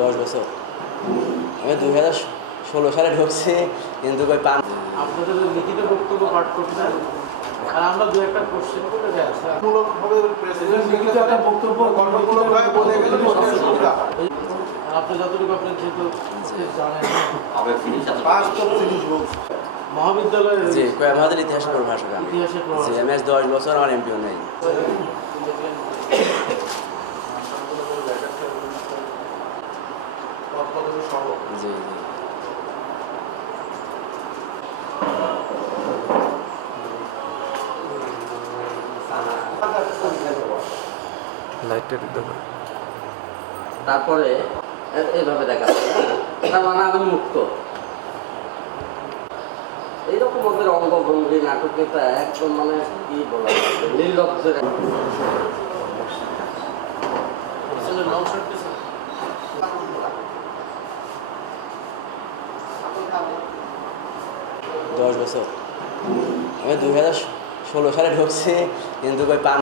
দশ বছর। আমি দুই হাজার ষোলো সালে ঢুকছি কিন্তু ওই পান আপনাদের লিখিত বক্তব্য পাঠ করছেন আর আমরা দু একটা কোশ্চেন করে দেয় মূলকভাবে প্রেসিডেন্ট লিখিত একটা বক্তব্য গঠনমূলকভাবে বলে গেলে সুবিধা আপনি যতটুকু যেহেতু জানেন। মহাবিদ্যালয়ের জি কয় আমাদের প্রভাষক আমি। ইতিহাসের প্রভাষক। আমি আজ দশ বছর আমার এমপিও নেই। তৎপদবী জি জি। লাইটটা দিতে হবে তারপরে এইভাবে দেখা যাচ্ছে তার মানে আমি মুক্ত। এইরকম ওদের অঙ্গভঙ্গি নাটকটা একদম মানে কি বলা নির্লজ্জের। দশ বছর। আমি দুই হাজার ষোলো সালে ঢুকছি কিন্তু ওই পান